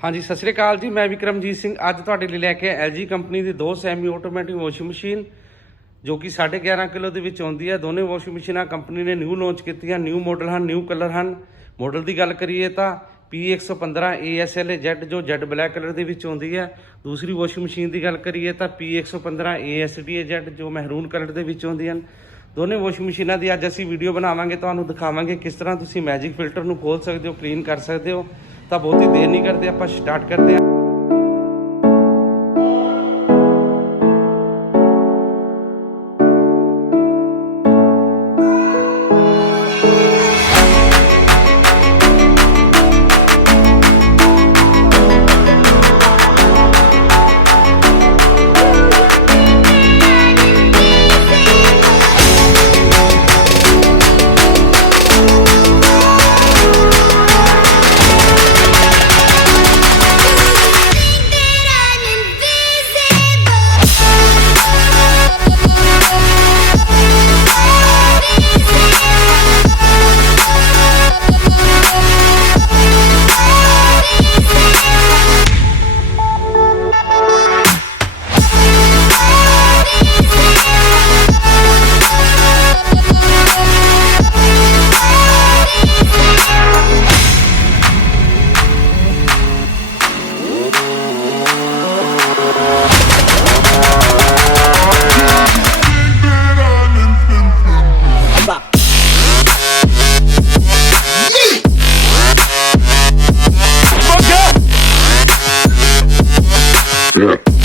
हाँ जी, सत श्री अकाल जी। मैं विक्रमजीत सिंह अज तुहाडे लई लैके LG कंपनी की 2 सैमी ऑटोमैटिक वॉशिंग मशीन जो कि 11.5 किलो के आती है। दोनों वॉशिंग मशीन कंपनी ने न्यू लॉन्च की, न्यू मॉडल हैं, न्यू कलर हैं। मॉडल की गल करिए तो P115 ASLZ जो जेड ब्लैक कलर के आती है। दूसरी वॉशिंग मशीन की गल करिए तो P115 ASDAZ जो महरून कलर के आती हैं। दोनों वॉशिंग मशीनों की अज असी वीडियो बनावांगे, तुहानूं दिखावांगे किस तरह तुसीं मैजिक फिल्टर नूं खोल सकते हो, क्लीन कर सकते हो। तो बहुती देर नहीं करते, आप स्टार्ट करते हैं। Yeah.